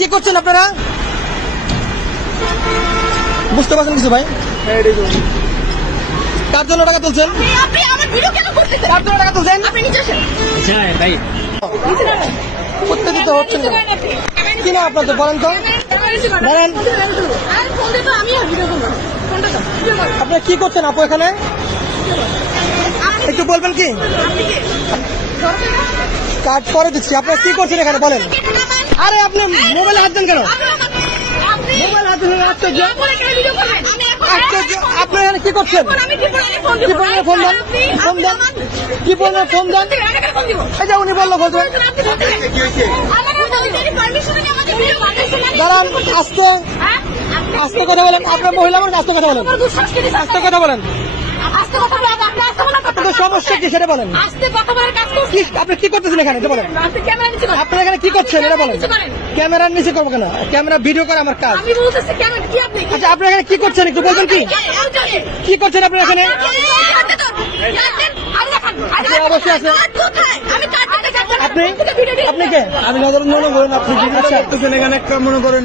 কি করছেন আপনারা? বুঝতে পারছেন কিছু ভাই? কার জন্য টাকা তুলছেন? কার জন্য টাকা তুলছেন? উত্তেজিত হচ্ছেন কি না আপনাদের বলেন তো? বলেন আপনারা কি করছেন আপু এখানে? একটু বলবেন কি? কাজ করে দিচ্ছি। আপনারা কি করছেন এখানে বলেন? আরে আপনি মোবাইলে হাত দেন কেন? মোবাইল হাত দেন আশ্চর্য। আপনি এখানে কি করছেন? কি পরিমাণে ফোন দেন? ফোন দেন কি পরিমাণে ফোন দেন? এই যে উনি বললো বলতে দাঁড়ান আস্তে আস্তে কথা বলেন। আপনার মহিলা মানুষ আস্তে কথা বলেন। আস্তে কথা বলেন। আপনাদের সমস্যা কি সেটা বলেন। আপনি কি করতেছেন এখানে এটা বলেন। আপনারা এখানে কি করছেন এটা বলেন। ক্যামেরার নিচে করবো কেন? ক্যামেরা ভিডিও করে আমার কাজ। আচ্ছা আপনি এখানে কি করছেন একটু বলবেন কি? কি করছেন আপনি এখানে? অবশ্যই আছে। আপনি আপনি কে? আমি নজর মনে করেন আপনি ভিডিও করতেছেন এখানে একটা মনে করেন।